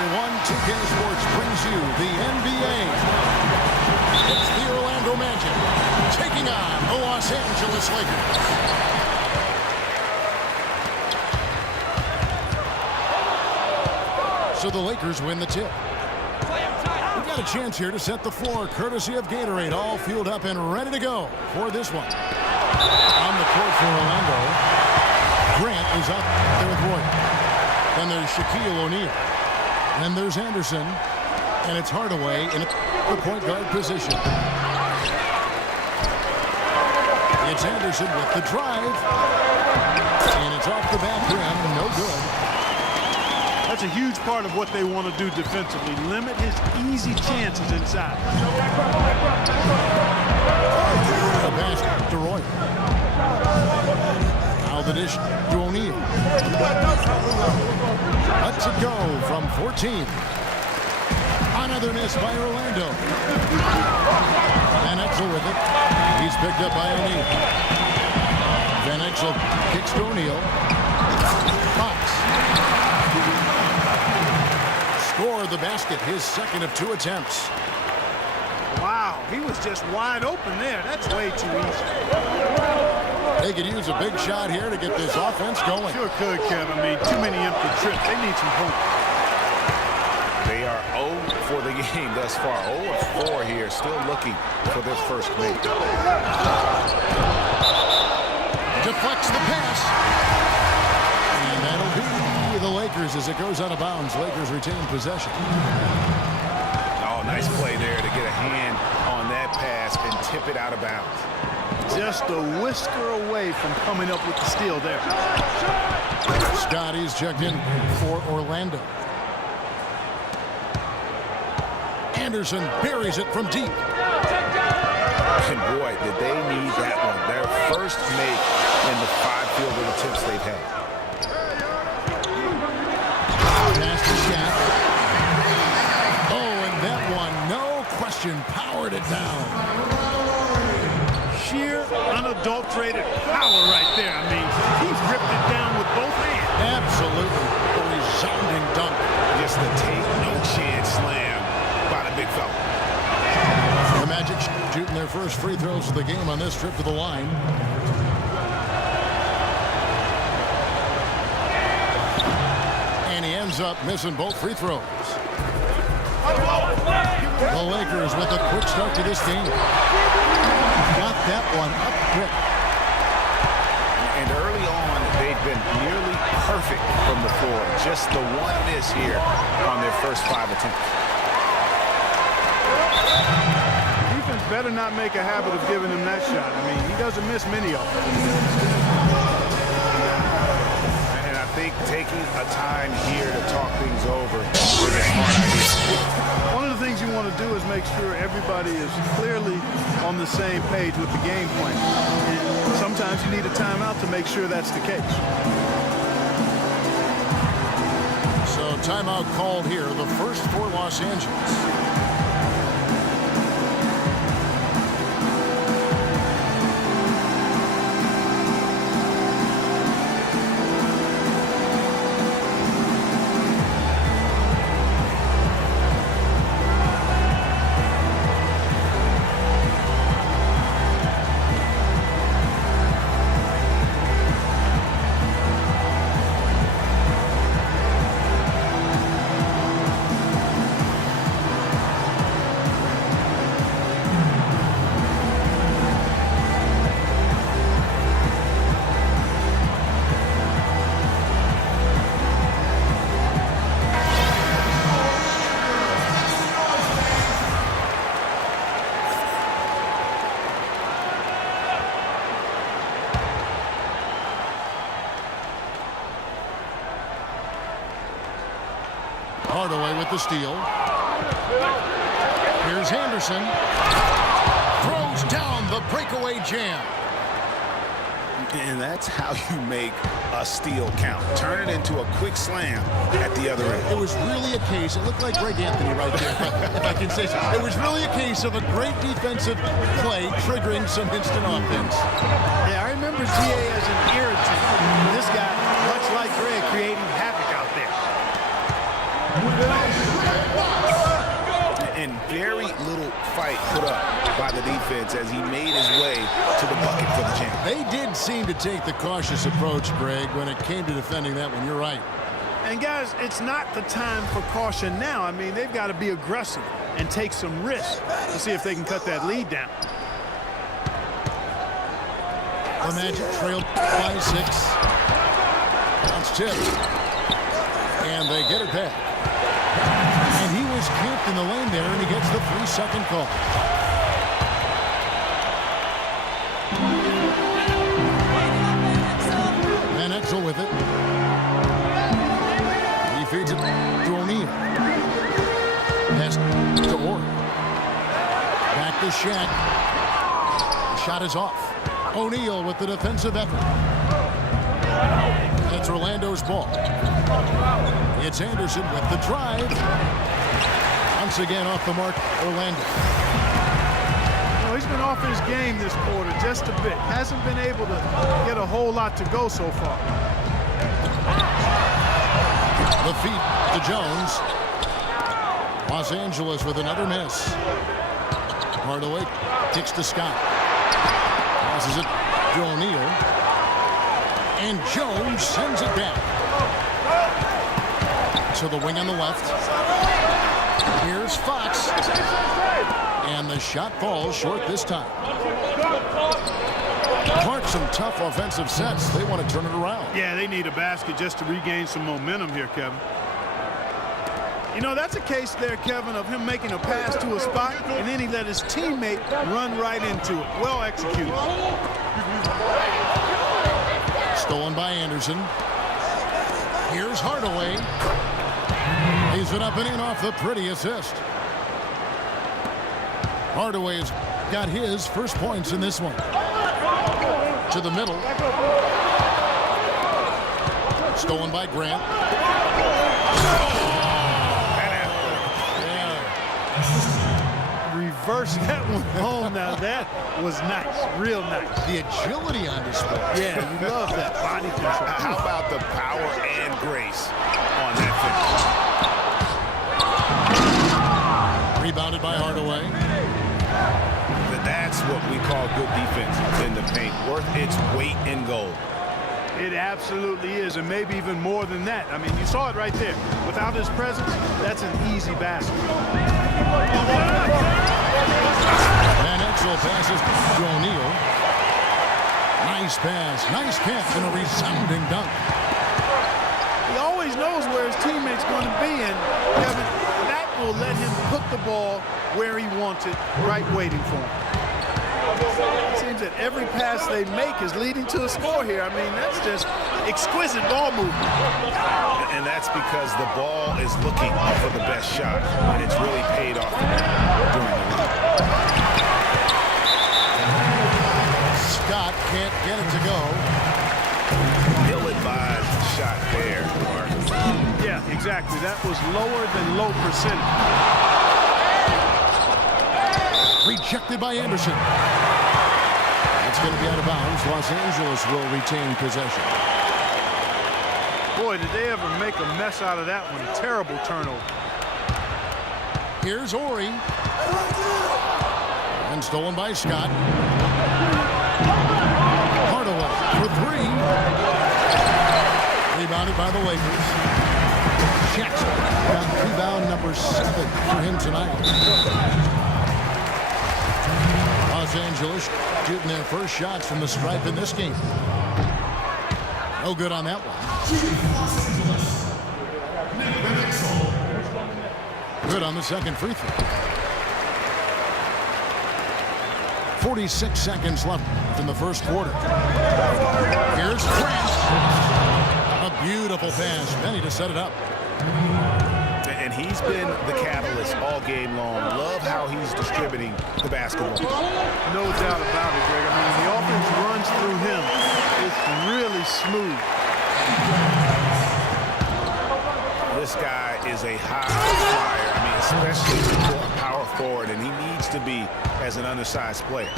everyone. 2K Sports brings you the NBA. It's the Orlando Magic taking on the Los Angeles Lakers. So the Lakers win the tip. We've got a chance here to set the floor, courtesy of Gatorade, all fueled up and ready to go for this one. On the court for Orlando, Grant is up there with Roy. Then there's Shaquille O'Neal. Then there's Anderson. And it's Hardaway in the point guard position. It's Anderson with the drive. And it's off the back rim. No good. That's a huge part of what they want to do defensively. Limit his easy chances inside. A pass to Roy. Now the dish to O'Neal. Lets it go from 14. Another miss by Orlando. Van Exel with it. He's picked up by O'Neal. Van Exel kicks to O'Neal. Fox. Score the basket, his second of 2 attempts. Wow, he was just wide open there. That's way too easy. They could use a big shot here to get this offense going. Sure could, Kevin. I mean, too many empty trips. They need some points. They are 0 for the game thus far. 0-4 here, still looking for their first make. Deflects the pass. And that'll be the Lakers as it goes out of bounds. Lakers retain possession. Oh, nice play there to get a hand on that pass and tip it out of bounds. Just a whisker away from coming up with the steal there. Scotty's checked in for Orlando. Anderson buries it from deep. And boy, did they need that one. Their first make in the 5 field goal attempts they've had. Pass to Shaq. Oh, and that one, no question, powered it down. Sheer, unadulterated power right there. I mean, he's ripped it down with both hands. Absolutely. A resounding dunk. Just the take no chance slam by the big fella. The Magic shooting their first free throws of the game on this trip to the line. And he ends up missing both free throws. The Lakers with a quick start to this game. Got that one up quick. And early on, they've been nearly perfect from the floor. Just the one miss here on their first 5 attempts. Defense better not make a habit of giving him that shot. I mean, he doesn't miss many of them. And I think taking a time here to talk things over is a smart idea. One of the things you want to do is make sure everybody is clearly on the same page with the game plan. And sometimes you need a timeout to make sure that's the case. So timeout called here, the first for Los Angeles. Hardaway with the steal. Here's Anderson. Throws down the breakaway jam. And that's how you make a steal count. Turn it into a quick slam at the other end. It was really a case, it looked like Greg Anthony right there, if I can say so. It was really a case of a great defensive play triggering some instant offense. Yeah, I remember ZA as an irritant. This guy, much like Greg, creating havoc out there. the defense as he made his way to the bucket for the jam. They did seem to take the cautious approach, Greg, when it came to defending that one. You're right. And, guys, it's not the time for caution now. I mean, they've got to be aggressive and take some risks to see if they can cut that lead down. The Magic trailed by 6. That's tipped. And they get it back. And he was camped in the lane there, and he gets the 3-second call. Van Exel with it. He feeds it to O'Neal. Pass to Orr. Back to Shaq. The shot is off. O'Neal with the defensive effort. It's Orlando's ball. It's Anderson with the drive. Once again off the mark, Orlando. Well, he's been off his game this quarter just a bit. Hasn't been able to get a whole lot to go so far. The feed to Jones. Los Angeles with another miss. Hardaway kicks to Scott. Passes it to O'Neal. And Jones sends it back. To the wing on the left. Here's Fox. And the shot falls short this time. Clark, some tough offensive sets. They want to turn it around. Yeah, they need a basket just to regain some momentum here, Kevin. You know, that's a case there, Kevin, of him making a pass to a spot, and then he let his teammate run right into it. Well executed. Stolen by Anderson. Here's Hardaway. He's it up and in off the pretty assist. Hardaway's got his first points in this one. To the middle. Stolen by Grant. Reverse that one home. Now that was nice, real nice. The agility on display. Yeah, you love that body control. How about the power and grace on that finish? Rebounded by Hardaway. That's what we call good defense in the paint. Worth its weight in gold. It absolutely is, and maybe even more than that. I mean, you saw it right there. Without his presence, that's an easy basket. Van Exel passes to O'Neal. Nice pass, nice catch, and a resounding dunk. He always knows where his teammate's going to be, and Kevin, that will let him put the ball where he wants it, right waiting for him. It seems that every pass they make is leading to a score here. I mean, that's just exquisite ball movement. And that's because the ball is looking for the best shot, and it's really paid off during the run. Scott can't get it to go. Ill-advised shot there, Mark. Yeah, exactly. That was lower than low percentage. Rejected by Anderson. It's going to be out of bounds. Los Angeles will retain possession. Boy, did they ever make a mess out of that one. A terrible turnover. Here's Ori. And stolen by Scott. Hardaway for 3. Rebounded by the Lakers. Jackson got rebound number 7 for him tonight. Los Angeles shooting their first shots from the stripe in this game. No good on that one. Good on the second free throw. 46 seconds left in the first quarter. Here's Grant. A beautiful pass. Benny to set it up. And he's been the catalyst all game long. Love how he's distributing the basketball. No doubt about it, Greg. I mean, the offense runs through him. It's really smooth. This guy is a high flyer. I mean, especially for a power forward, and he needs to be as an undersized player.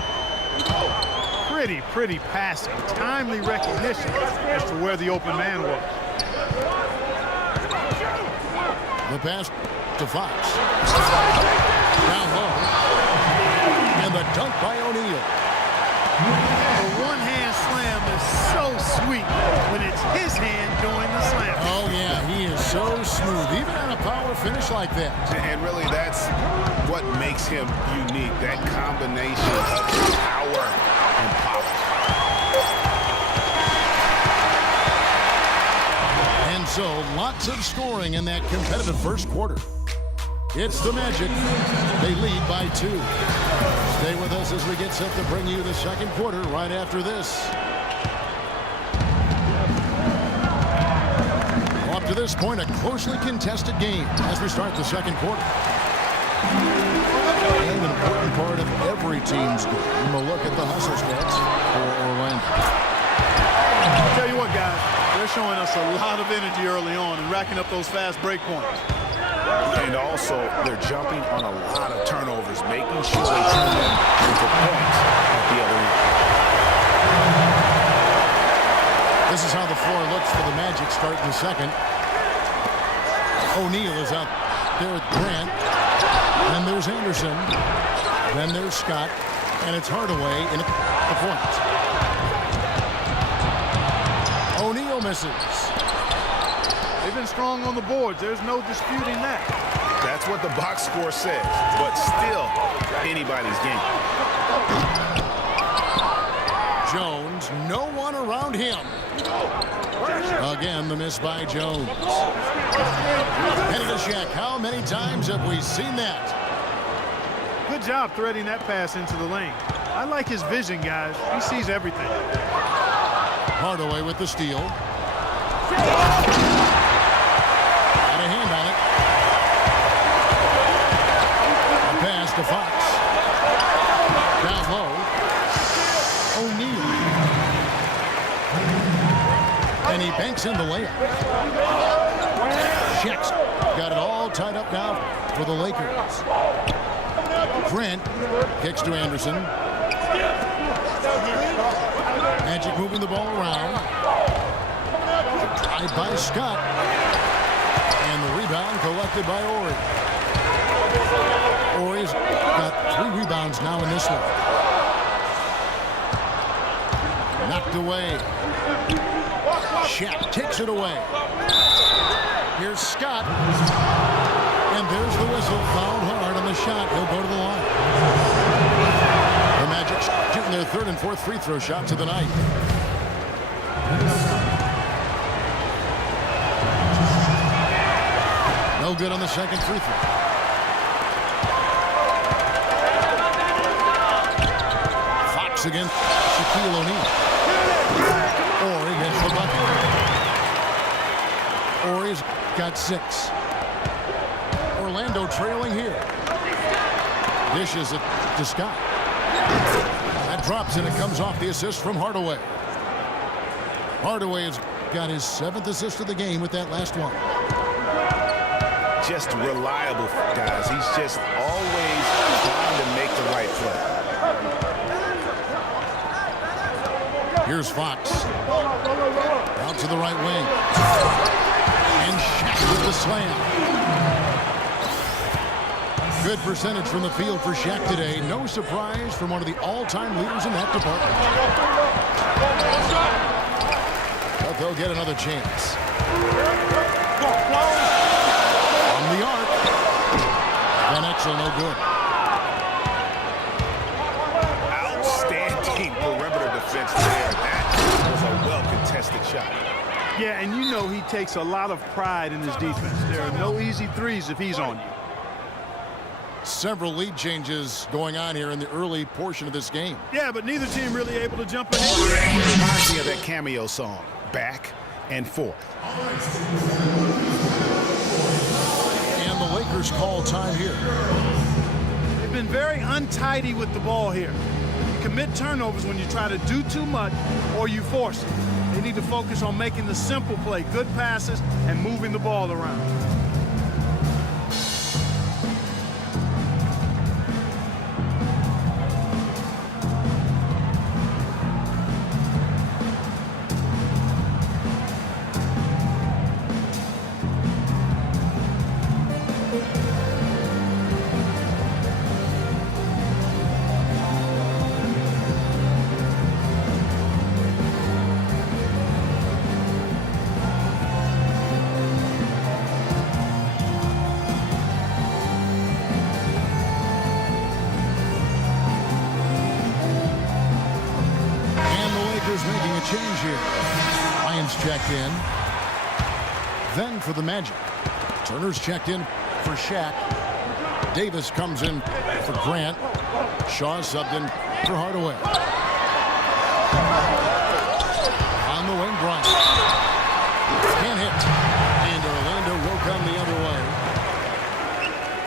Pretty passing. Timely recognition as to where the open man was. The pass to Fox. Down low. And And the dunk by O'Neal. The one-hand slam is so sweet when it's his hand doing the slam. Oh, yeah, he is so smooth, even on a power finish like that. And really, that's what makes him unique, that combination of power and polish. And so, lots of scoring in that competitive first quarter. It's the Magic. They lead by 2. Stay with us as we get set to bring you the second quarter right after this. Well, up to this point, a closely contested game as we start the second quarter. And an important part of every team's game. We'll look at the hustle stats for Orlando. I'll tell you what, guys, they're showing us a lot of energy early on and racking up those fast break points. And also, they're jumping on a lot of turnovers, making sure they turn them into points at the other end. This is how the floor looks for the Magic starting the second. O'Neal is out there with Grant. Then there's Anderson. Then there's Scott. And it's Hardaway in the point. O'Neal misses. They've been strong on the boards. There's no disputing that. That's what the box score says, but still anybody's game. Jones, no one around him. Again, the miss by Jones. Headed to Shaq. How many times have we seen that? Good job threading that pass into the lane. I like his vision, guys. He sees everything. Hardaway with the steal. A hand on it. A pass to Fox. Down low. O'Neal. And he banks in the layup. Shaq's got it all tied up now for the Lakers. Grant kicks to Anderson. Magic moving the ball around. Drive by Scott. And the rebound collected by Ori. Ori's got 3 rebounds now in this one. Knocked away. Shaq takes it away. Here's Scott. And there's the whistle. Fouled hard on the shot. He'll go to the line. The Magic shooting their 3rd and 4th free throw shots of the night. No good on the second free throw. Fox against Shaquille O'Neal. Ori gets the bucket. Ori's got 6. Orlando trailing here. Dishes it to Scott. That drops and it comes off the assist from Hardaway. Hardaway has got his 7th assist of the game with that last one. Just reliable, guys. He's just always trying to make the right play. Here's Fox. Out to the right wing. And Shaq with the slam. Good percentage from the field for Shaq today. No surprise from one of the all-time leaders in that department. But they'll get another chance. On the arc. Van Exel, no good. Outstanding perimeter defense there. That was a well-contested shot. Yeah, and you know he takes a lot of pride in his defense. There are no easy threes if he's on you. Several lead changes going on here in the early portion of this game. Yeah, but neither team really able to jump ahead. Reminds me of that cameo song, Back and Forth. And the Lakers call time here. They've been very untidy with the ball here. You commit turnovers when you try to do too much or you force it. They need to focus on making the simple play, good passes, and moving the ball around. change here. Ryan's checked in. Then for the Magic. Turner's checked in for Shaq. Davis comes in for Grant. Shaw subbed in for Hardaway. On the wing, Bryant. Can't hit. And Orlando will come the other way.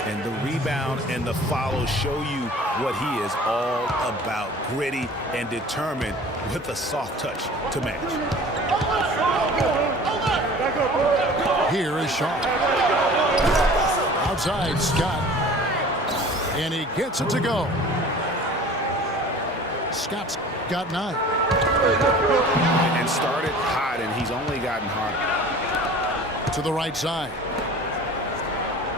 And the rebound and the follow show you what he is all about. Gritty and determined with a soft touch to match. Here is Shaw. Outside, Scott. And he gets it to go. Scott's got 9. And started hot, and he's only gotten hotter. To the right side.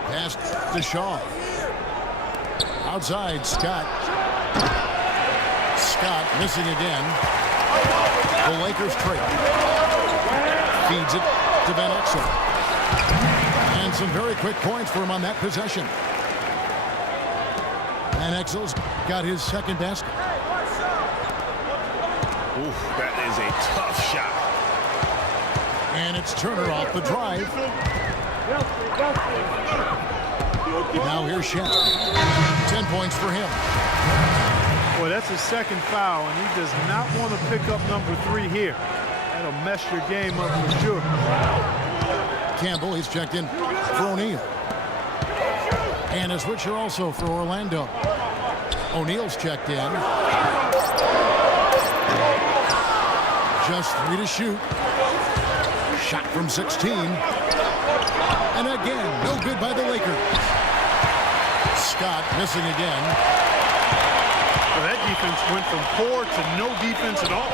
Pass to Shaw. Outside, Scott. Scott missing again. The Lakers trail. Feeds it to Van Exel. And some very quick points for him on that possession. Van Exel's got his second basket. Oof, that is a tough shot. And it's Turner off the drive. Now here's Shaq. 10 points for him. Boy, that's his second foul, and he does not want to pick up number 3 here. That'll mess your game up for sure. Campbell, he's checked in for O'Neal. And a switcher also for Orlando. O'Neal's checked in. Just 3 to shoot. Shot from 16. And again, no good by the Lakers. Scott missing again. Well, that defense went from poor to no defense at all.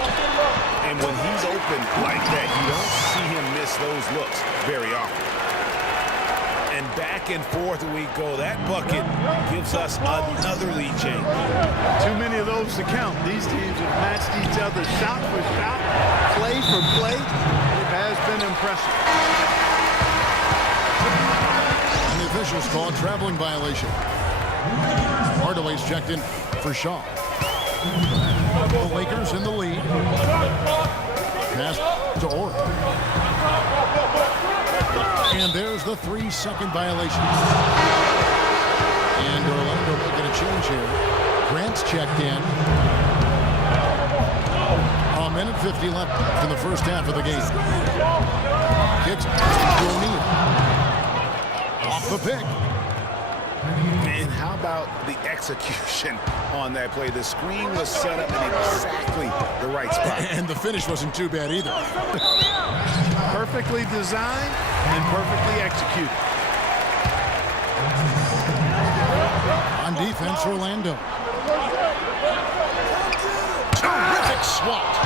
And when he's open like that, you don't see him miss those looks very often. And back and forth we go. That bucket gives us another lead change. Too many of those to count. These teams have matched each other shot for shot, play for play. It has been impressive. And the officials call a traveling violation. Hardaway's checked in for Shaw. The Lakers in the lead. Pass to Orr. And there's the 3-second violation. And Orlando making a change here. Grant's checked in. A minute 50 left in the first half of the game. Kicks to O'Neal. Off the pick. And how about the execution on that play? The screen was set up in exactly the right spot. And the finish wasn't too bad either. Perfectly designed and perfectly executed. On defense, Orlando. Terrific swat.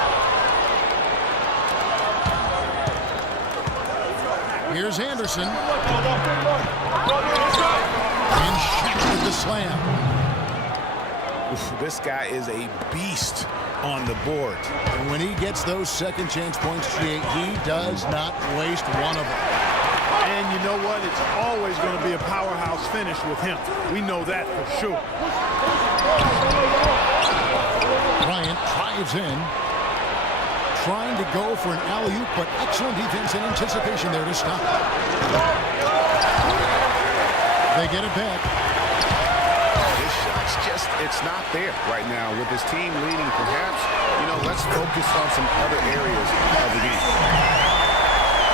Here's Anderson. And Shaq with the slam. Oof, this guy is a beast on the board. And when he gets those second chance points, he does not waste one of them. And you know what? It's always going to be a powerhouse finish with him. We know that for sure. Bryant drives in. Trying to go for an alley-oop, but excellent defense and anticipation there to stop. They get it back. His shot's just, it's not there right now. With his team leading, perhaps, let's focus on some other areas of the game.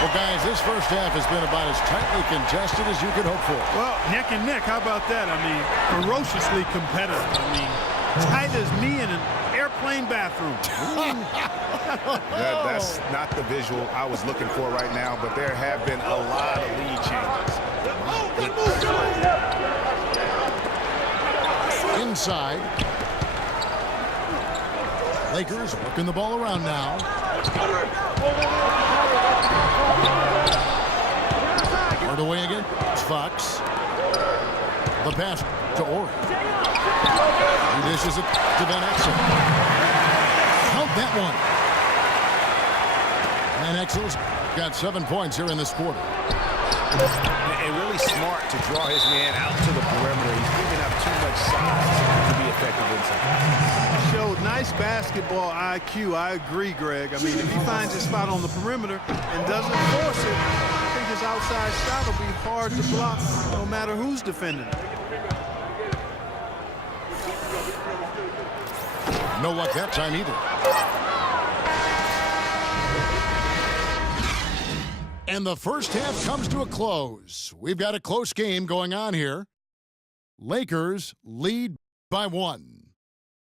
Well, guys, this first half has been about as tightly contested as you could hope for. Well, neck and neck, how about that? I mean, ferociously competitive. I mean, tight as me in an airplane bathroom. That's not the visual I was looking for right now, but there have been a lot of lead changes. Inside. Lakers working the ball around now. Hardaway again. Fox. The pass to Orr. He dishes it to Van Exel. Count that one. Van Exel's got 7 points here in this quarter. And really smart to draw his man out to the perimeter. He's giving up too much size to be effective inside. Showed nice basketball IQ. I agree, Greg. I mean, if he finds his spot on the perimeter and doesn't force it, I think his outside shot will be hard to block no matter who's defending it. No luck that time either. And the first half comes to a close. We've got a close game going on here. Lakers lead by 1.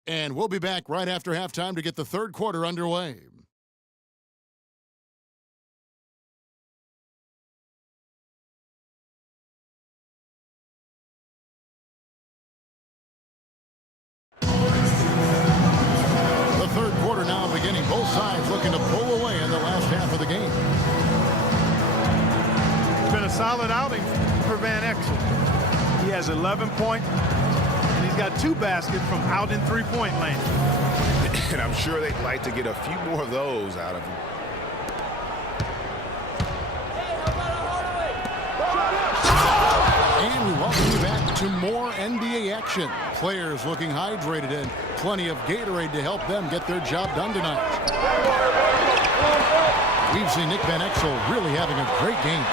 And we'll be back right after halftime to get the third quarter underway. The third quarter now beginning. Both sides looking to pull away in the last half of the game. It's been a solid outing for Van Exel. He has 11 points, and he's got 2 baskets from out in three-point land. And I'm sure they'd like to get a few more of those out of him. And we welcome you back to more NBA action. Players looking hydrated and plenty of Gatorade to help them get their job done tonight. We've seen Nick Van Exel really having a great game.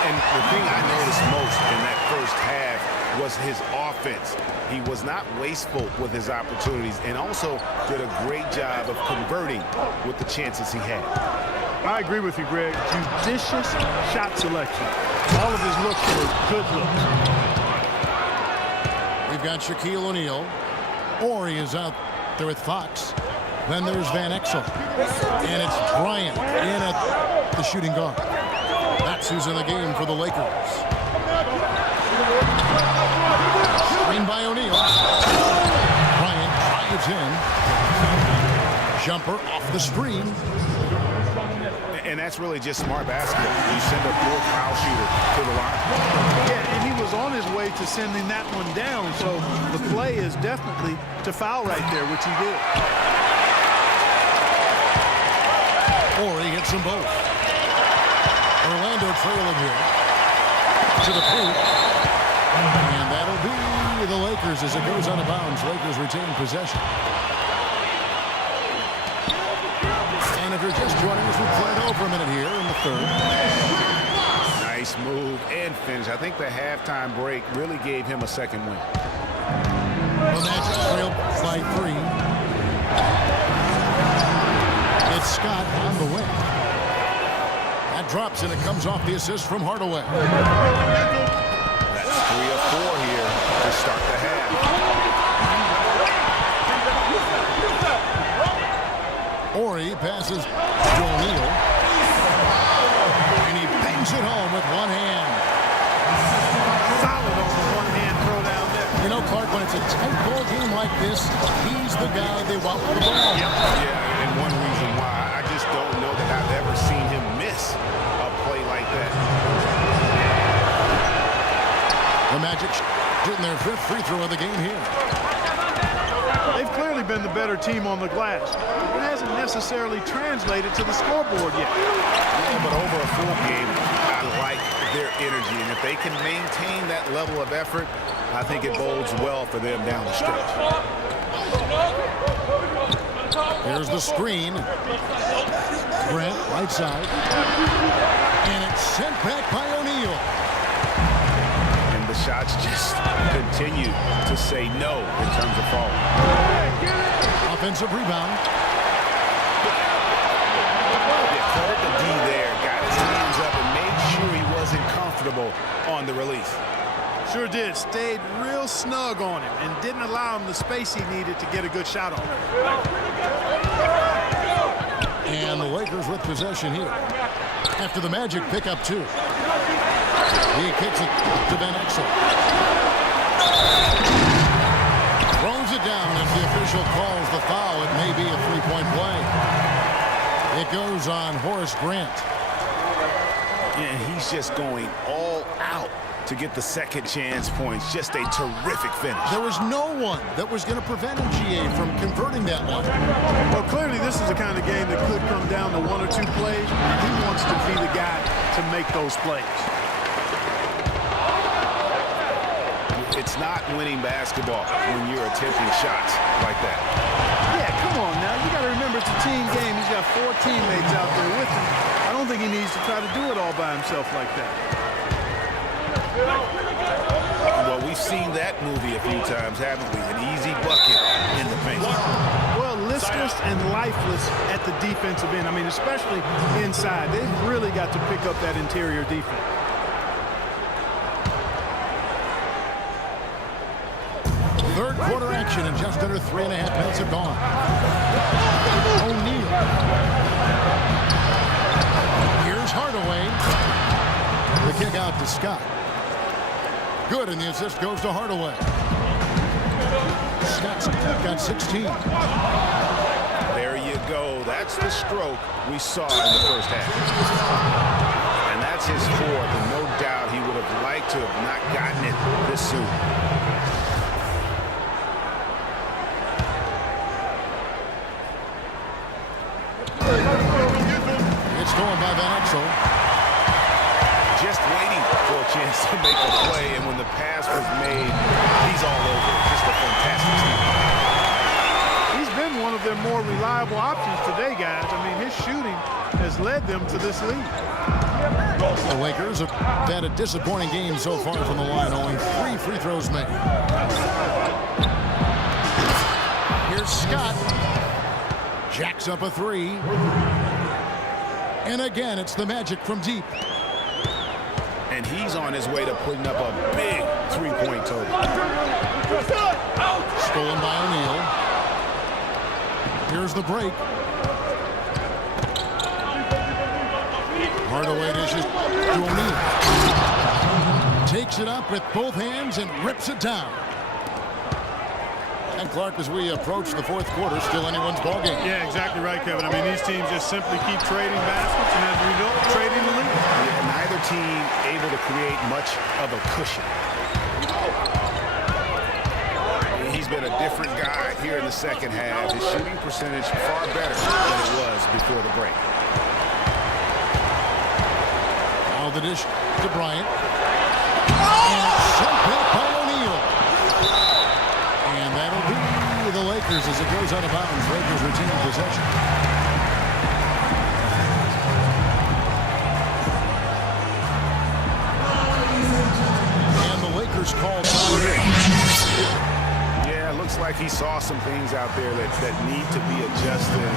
And the thing I noticed most in that first half was his offense. He was not wasteful with his opportunities and also did a great job of converting with the chances he had. I agree with you, Greg. Judicious shot selection. All of his looks were good looks. We've got Shaquille O'Neal. Ori is out there with Fox. Then there's Van Exel. And it's Bryant in at the shooting guard. That's who's in the game for the Lakers. Screen by O'Neal. Bryant drives in. Jumper off the screen. And that's really just smart basketball. You send a poor foul shooter to the line. Yeah, and he was on his way to sending that one down, so the play is definitely to foul right there, which he did. Ori hits them both. Orlando trailing here to the paint. And that'll be the Lakers as it goes out of bounds. Lakers retain possession. And if you're just joining us, we've played over a minute here in the third. Nice move and finish. I think the halftime break really gave him a second win. The Magic trail by 3. It's Scott on the wing. That drops and it comes off the assist from Hardaway. That's 3 of 4 here to start the half. Ori passes to O'Neal. And he bangs it home with one hand. Solid on the one-hand throw down there. You know, Clark, when it's a tight ball game like this, he's the guy they want with the ball. Yeah, and one reason why, I just don't know that I've ever seen him miss a play like that. The Magic getting their 5th free throw of the game here. They've clearly been the better team on the glass. It hasn't necessarily translated to the scoreboard yet. Yeah, but over a full game, I like their energy. And if they can maintain that level of effort, I think it bodes well for them down the stretch. Here's the screen. Grant, right side. And it's sent back by O'Neal. And the shots just continue to say no in terms of falling. Offensive rebound. Yeah, credit the D there. Got his hands up and made sure he wasn't comfortable on the release. Sure did. Stayed real snug on him and didn't allow him the space he needed to get a good shot on. And the Lakers with possession here. After the Magic pick up 2. He kicks it to Van Exel. Throws it down. If the official calls the foul, it may be a 3-point play. It goes on Horace Grant. And he's just going all out to get the second chance points. Just a terrific finish. There was no one that was going to prevent him, GA, from converting that one. Well, clearly this is the kind of game that could come down to 1 or 2 plays, and he wants to be the guy to make those plays. It's not winning basketball when you're attempting shots like that. Yeah, come on now. You got to remember it's a team game. He's got 4 teammates out there with him. I don't think he needs to try to do it all by himself like that. Well, we've seen that movie a few times, haven't we? An easy bucket in the paint. Well, listless and lifeless at the defensive end. I mean, especially inside. They've really got to pick up that interior defense. Third quarter action, and just under 3.5 minutes have gone. O'Neal. Here's Hardaway. The kick out to Scott. Good, and the assist goes to Hardaway. Scott's got 16. There you go. That's the stroke we saw in the first half. And that's his 4th, and no doubt he would have liked to have not gotten it this soon. It's going by Van Exel. Just waiting for a chance to make a play, and when the pass was made, he's all over it. Just a fantastic team. He's been one of their more reliable options today, guys. I mean, his shooting has led them to this lead. The Lakers have had a disappointing game so far from the line, only 3 free throws made. Here's Scott. Jacks up a 3. And again, it's the Magic from deep. And he's on his way to putting up a big 3-point total. Stolen by O'Neal. Here's the break. Hardaway dishes to O'Neal. Takes it up with both hands and rips it down. And Clark, as we approach the 4th quarter, still anyone's ball game. Yeah, exactly right, Kevin. I mean, these teams just simply keep trading baskets, and as a result, trading the lead. Yeah, neither team able to create much of a cushion. He's been a different guy here in the second half. His shooting percentage far better than it was before the break. Now the dish to Bryant. And it's sent back by O'Neal. And that'll be the Lakers as it goes out of bounds. Lakers retain possession. And the Lakers call Yeah, looks like he saw some things out there that need to be adjusted.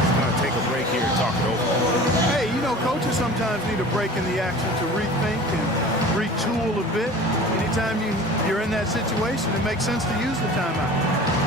He's going to take a break here and talk it over. Hey, you know, coaches sometimes need a break in the action to rethink and retool a bit. Anytime you're in that situation, it makes sense to use the timeout.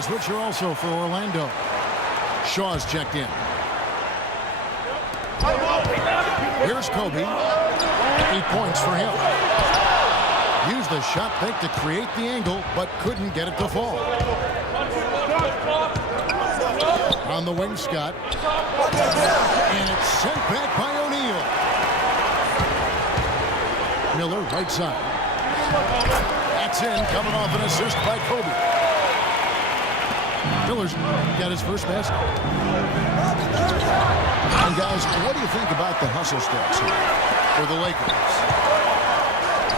Switcher also for Orlando. Shaw's checked in. Here's Kobe. 8 points for him. Used the shot fake to create the angle, but couldn't get it to fall. On the wing, Scott. And it's sent back by O'Neal. Miller, right side. That's in, coming off an assist by Kobe. Miller's got his first basket. And guys, what do you think about the hustle steps here for the Lakers?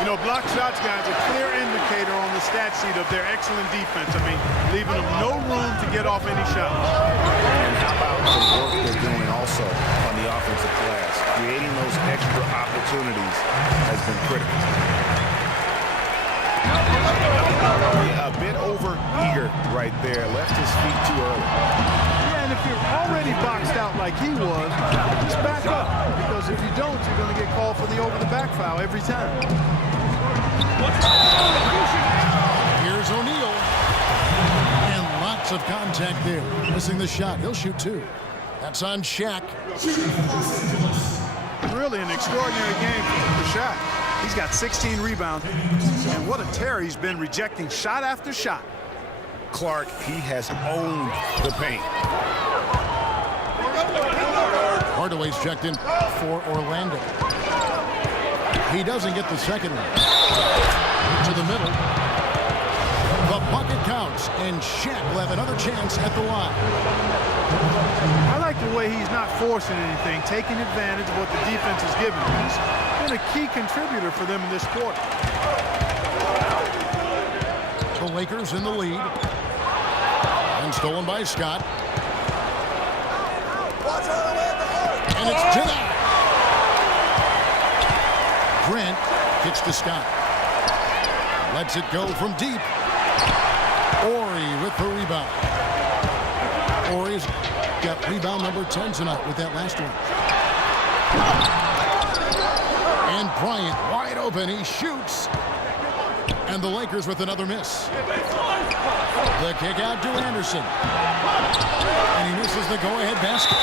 You know, block shots, guys, a clear indicator on the stat sheet of their excellent defense. I mean, leaving them no room to get off any shots. And how about the work they're doing also on the offensive glass? Creating those extra opportunities has been critical. Yeah, a bit over-eager right there. Left his feet too early. Yeah, and if you're already boxed out like he was, just back up. Because if you don't, you're going to get called for the over-the-back foul every time. Here's O'Neal. And lots of contact there. Missing the shot. He'll shoot 2. That's on Shaq. Really an extraordinary game for Shaq. He's got 16 rebounds. And what a tear he's been, rejecting shot after shot. Clark, he has owned the paint. Hardaway's checked in for Orlando. He doesn't get the second one. To the middle. The bucket counts, and Shaq will have another chance at the line. I like the way he's not forcing anything, taking advantage of what the defense is giving him. He's been a key contributor for them in this quarter. The Lakers in the lead. And stolen by Scott. And it's to that. Grant kicks to Scott. Lets it go from deep. Ori with the rebound. Ori's got rebound number 10 tonight with that last one. And Bryant wide open. He shoots. And the Lakers with another miss. The kick out to Anderson. And he misses the go-ahead basket.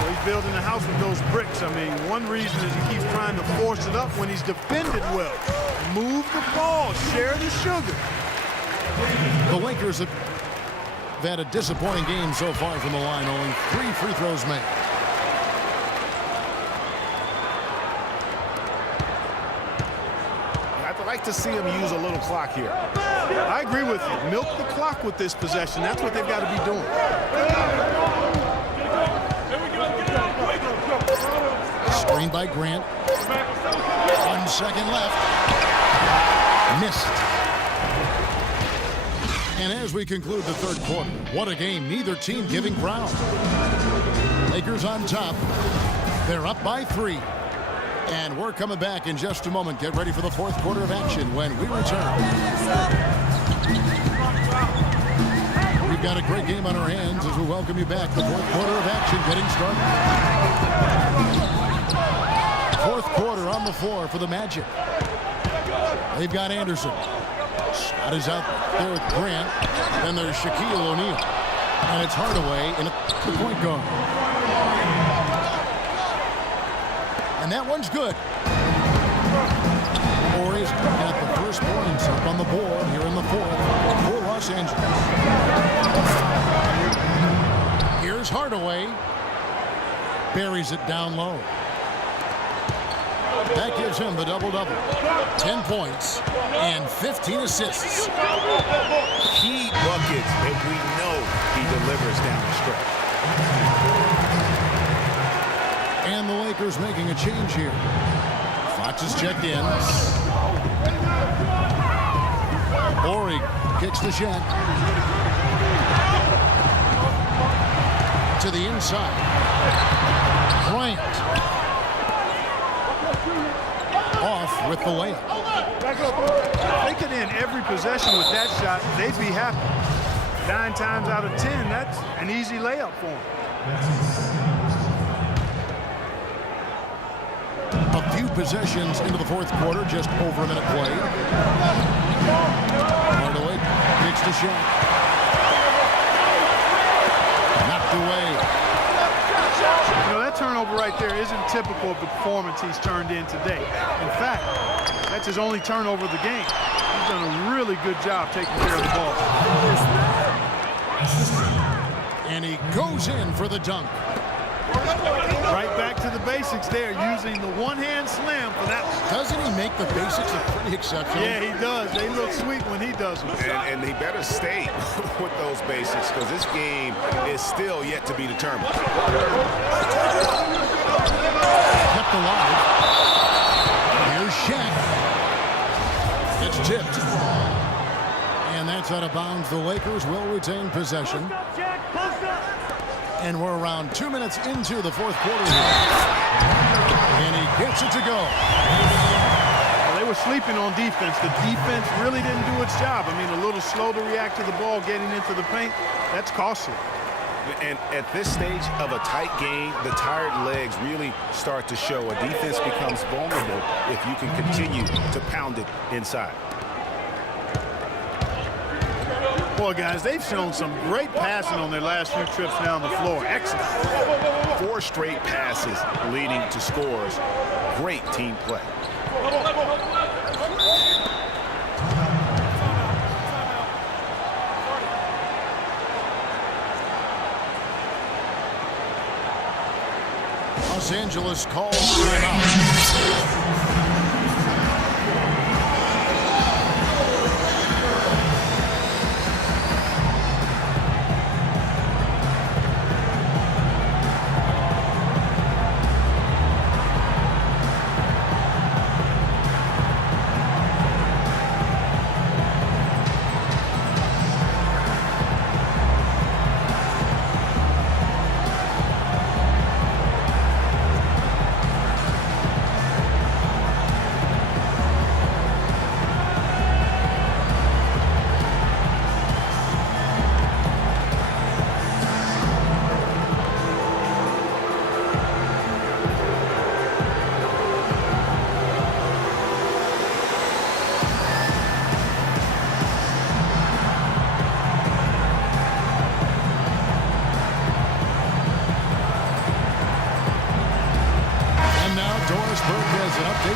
Well, he's building a house with those bricks. I mean, one reason is he keeps trying to force it up when he's defended well. Move the ball. Share the sugar. The Lakers have had a disappointing game so far from the line. Only 3 free throws made. I'd like to see him use a little clock here. I agree with you. Milk the clock with this possession. That's what they've got to be doing. Screen by Grant. 1 second left. Missed. And as we conclude the third quarter, what a game. Neither team giving ground. Lakers on top. They're up by 3. And we're coming back in just a moment. Get ready for the fourth quarter of action when we return. We've got a great game on our hands as we welcome you back. The fourth quarter of action getting started. Fourth quarter on the floor for the Magic. They've got Anderson. Scott is out there with Grant. Then there's Shaquille O'Neal. And it's Hardaway in the point guard. And that one's good. Ori's got the first points up on the board here in the fourth for Los Angeles. Here's Hardaway. Buries it down low. That gives him the double-double. 10 points and 15 assists. Key buckets that we know he delivers down the stretch. And the Lakers making a change here. Fox is checked in. Ori kicks the shot. To the inside. Bryant. Off with the layup. They could end every possession with that shot. They'd be happy. 9 times out of 10, that's an easy layup for them. A few possessions into the fourth quarter, just over a minute played. Hardaway kicks the shot. Knocked away. You know, that turnover right there isn't typical of the performance he's turned in today. In fact, that's his only turnover of the game. He's done a really good job taking care of the ball. And he goes in for the dunk. Right back to the basics there, using the one-hand slam for that one. Doesn't he make the basics look pretty exceptional? Yeah, he does. They look sweet when he does them. And he better stay with those basics because this game is still yet to be determined. Kept alive. Here's Shaq. It's tipped. And that's out of bounds. The Lakers will retain possession. And we're around 2 minutes into the fourth quarter here. And he gets it to go. Well, they were sleeping on defense. The defense really didn't do its job. I mean, a little slow to react to the ball getting into the paint. That's costly. And at this stage of a tight game, the tired legs really start to show. A defense becomes vulnerable if you can continue to pound it inside. Boy, guys, they've shown some great passing on their last few trips down the floor. Excellent. 4 straight passes leading to scores. Great team play. Los Angeles calls timeout.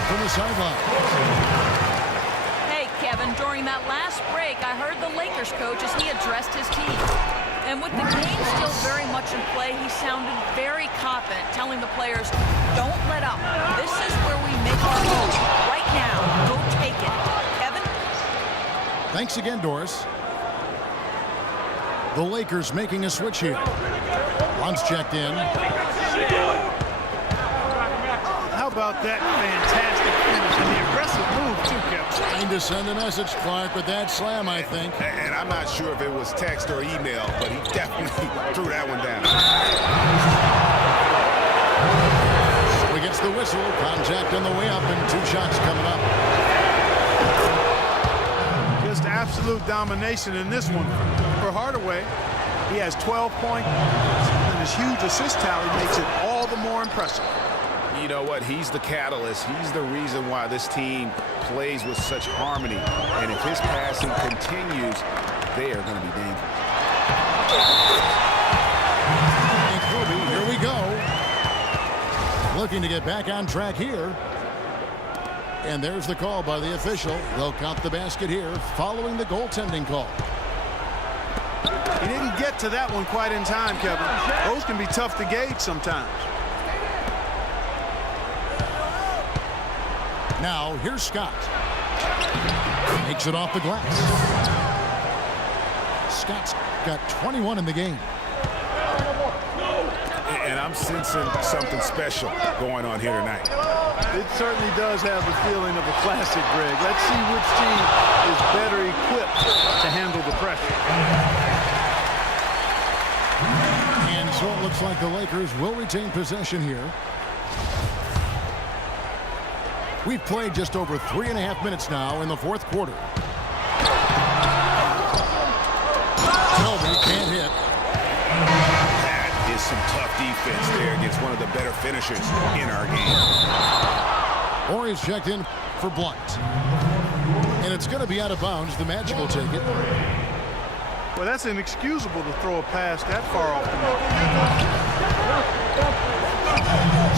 From the sideline. Hey, Kevin, during that last break, I heard the Lakers coach as he addressed his team. And with the game still very much in play, he sounded very confident, telling the players, don't let up. This is where we make our move. Right now, go take it. Kevin? Thanks again, Doris. The Lakers making a switch here. Once checked in. How about that fantastic finish and the aggressive move, too, Kevin? Trying to send a message, Clark, with that slam, I think. And I'm not sure if it was text or email, but he definitely threw that one down. So he gets the whistle. Contact on the way up and 2 shots coming up. Just absolute domination in this one for Hardaway. He has 12 points, and his huge assist tally makes it all the more impressive. You know what? He's the catalyst. He's the reason why this team plays with such harmony. And if his passing continues, they are going to be dangerous. And Kobe, here we go. Looking to get back on track here. And there's the call by the official. They'll count the basket here following the goaltending call. He didn't get to that one quite in time, Kevin. Those can be tough to gauge sometimes. Now, here's Scott. Makes it off the glass. Scott's got 21 in the game. And I'm sensing something special going on here tonight. It certainly does have the feeling of a classic, Greg. Let's see which team is better equipped to handle the pressure. And so it looks like the Lakers will retain possession here. We've played just over 3.5 minutes now in the 4th quarter. Toby can't hit. That is some tough defense there against one of the better finishers in our game. Horry's checked in for Blunt. And it's going to be out of bounds. The Magic will take it. Well, that's inexcusable to throw a pass that far off the mark.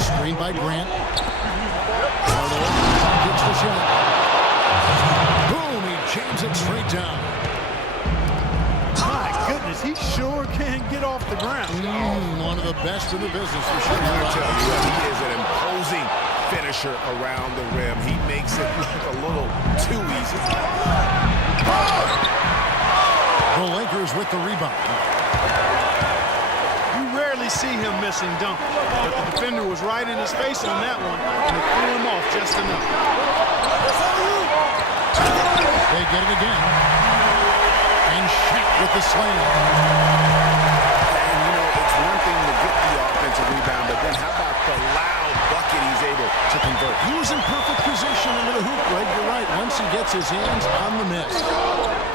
Screen by Grant. Gets the shot. Boom, he jams it straight down. My goodness, he sure can get off the ground. One of the best in the business for sure. I tell you what, he is an imposing finisher around the rim. He makes it look a little too easy. The Lakers with the rebound. You rarely see him missing dunkers, but the defender was right in his face on that one, and it threw him off just enough. They get it again. And Shaq with the slam. And, you know, it's one thing to get the offensive rebound, but then how about the loud bucket he's able to convert? He was in perfect position under the hoop, Greg. You're gets his hands on the miss.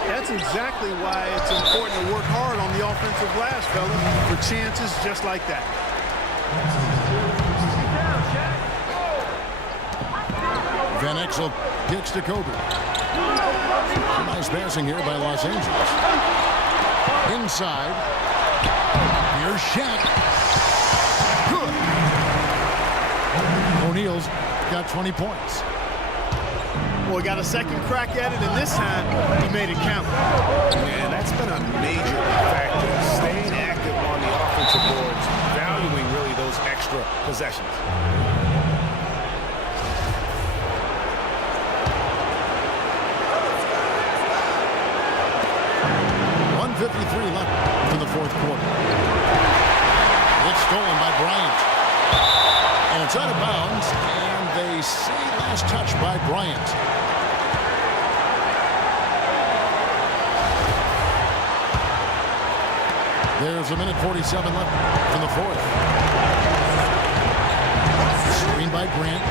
That's exactly why it's important to work hard on the offensive glass, fellas, for chances just like that. Van Exel kicks to Kobe. Nice passing here by Los Angeles. Inside. Here's Shaq. Good. O'Neal's got 20 points. Well, he got a second crack at it, and this time he made it count. Man, that's been a major factor. Staying active on the offensive boards, valuing really those extra possessions. 1:53 left in the fourth quarter. It's stolen by Bryant. And it's out of bounds, and they say last touch by Bryant. There's 1:47 left in the fourth. Screen by Grant.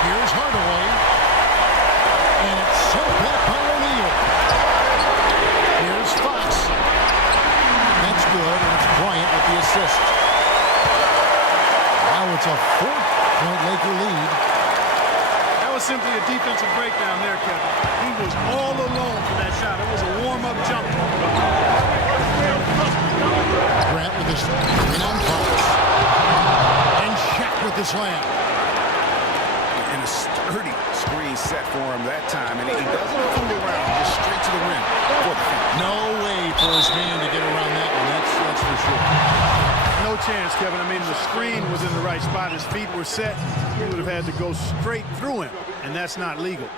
Here's Hardaway. And it's sent back by O'Neal. Here's Fox. That's good, and it's Bryant with the assist. Now it's a 4-point Laker lead. That was simply a defensive breakdown there, Kevin. He was all alone for that shot. It was a warm-up jump. Grant with the screen on Fox. And Shaq with the slam. And a sturdy screen set for him that time, and he doesn't fool around, just straight to the rim. No way for his man to get around that one, that's for sure. No chance, Kevin. I mean, the screen was in the right spot. His feet were set. He would have had to go straight through him, and that's not legal.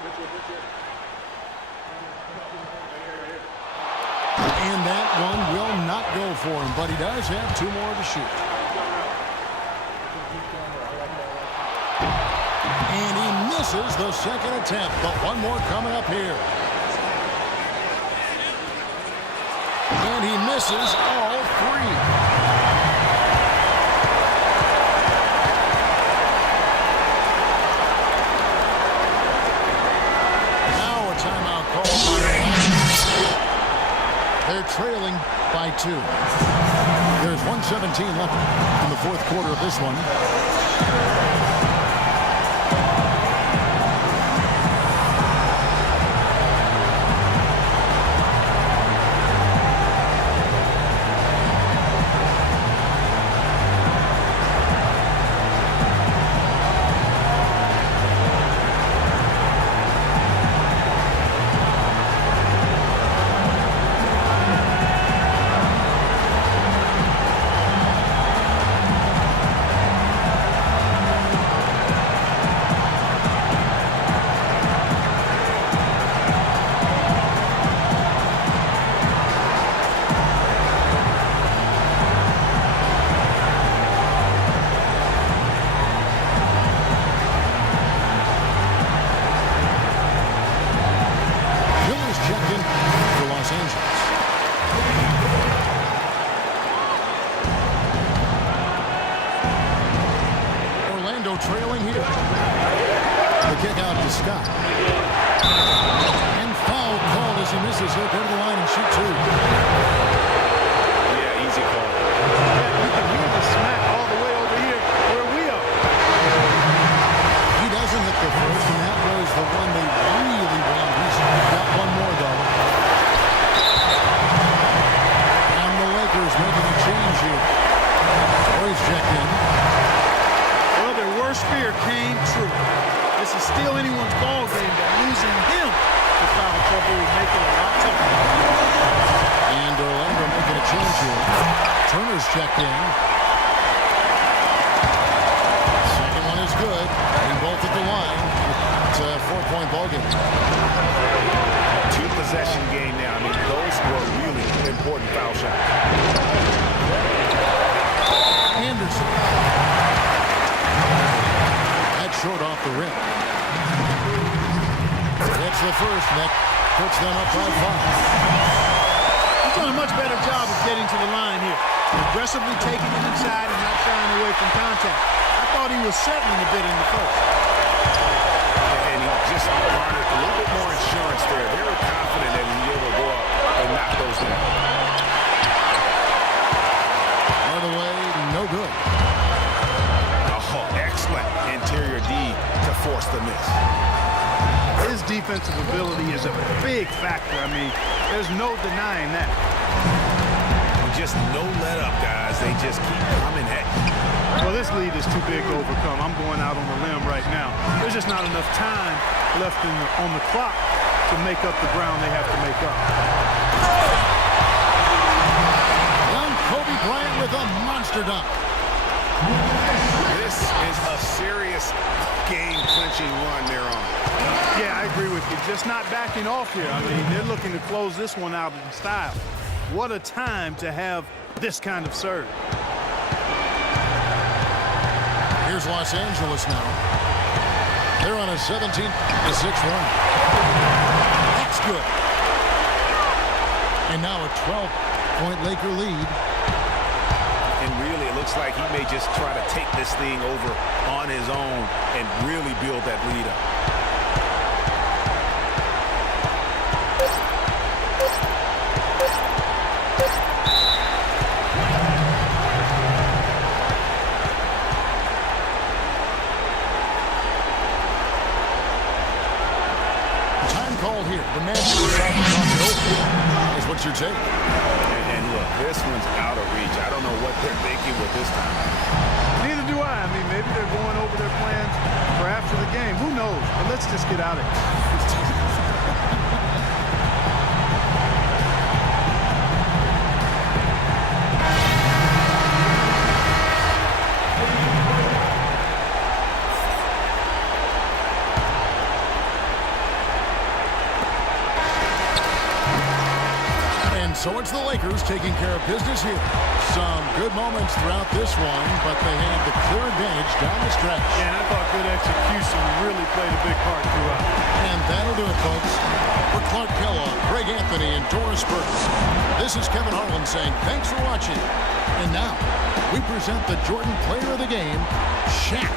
And that one will not go for him, but he does have 2 more to shoot. And he misses the second attempt, but one more coming up here. And he misses all 3. Now a timeout call. They're trailing by 2. There's 1:17 left in the fourth quarter of this one. Trailing here. The kick out to Scott. And foul called as he misses. He'll go to the line and shoot 2. Yeah, easy call. Yeah, you can hear the smack all the way over here where we are. He doesn't hit the first, and that was the one they really want. He's got one more, though. And the Lakers making a change here. Boys checked in. Worst fear came true. This is still anyone's ball game, but losing him to foul trouble would make it a lot tougher. And Orlando making a change here. Turner's checked in. Second one is good. And both at the line. It's a 4-point ball game. 2-possession game now. I mean, those were really important foul shots. Anderson. Short off the rim. That's the first. That puts them up by 5. He's done a much better job of getting to the line here. Aggressively taking it inside and not shying away from contact. I thought he was settling a bit in the first. And he just garnered a little bit more insurance there. They were confident that he'd be able to go up and knock those down. Right away, no good. Oh, excellent interior D to force the miss. His defensive ability is a big factor. I mean, there's no denying that. Just no let up, guys. They just keep coming at you. Well, this lead is too big to overcome. I'm going out on the limb right now. There's just not enough time left on the clock to make up the ground they have to make up. Young Kobe Bryant with a monster dunk. This is a serious game-clinching run they're on. Yeah, I agree with you. Just not backing off here. I mean, they're looking to close this one out in style. What a time to have this kind of serve. Here's Los Angeles now. They're on a 17-6 run. That's good. And now a 12-point Laker lead. And really, it looks like he may just try to take this thing over on his own and really build that lead up. Called here. The man is what you're taking. And look, this one's out of reach. I don't know what they're thinking with this time. Neither do I. I mean, maybe they're going over their plans for after the game. Who knows? But let's just get out of here. So it's the Lakers taking care of business here. Some good moments throughout this one, but they had the clear advantage down the stretch. Yeah, and I thought good execution really played a big part throughout. And that'll do it, folks. For Clark Kellogg, Greg Anthony, and Doris Burks, this is Kevin Harlan saying thanks for watching. And now, we present the Jordan Player of the Game, Shaq.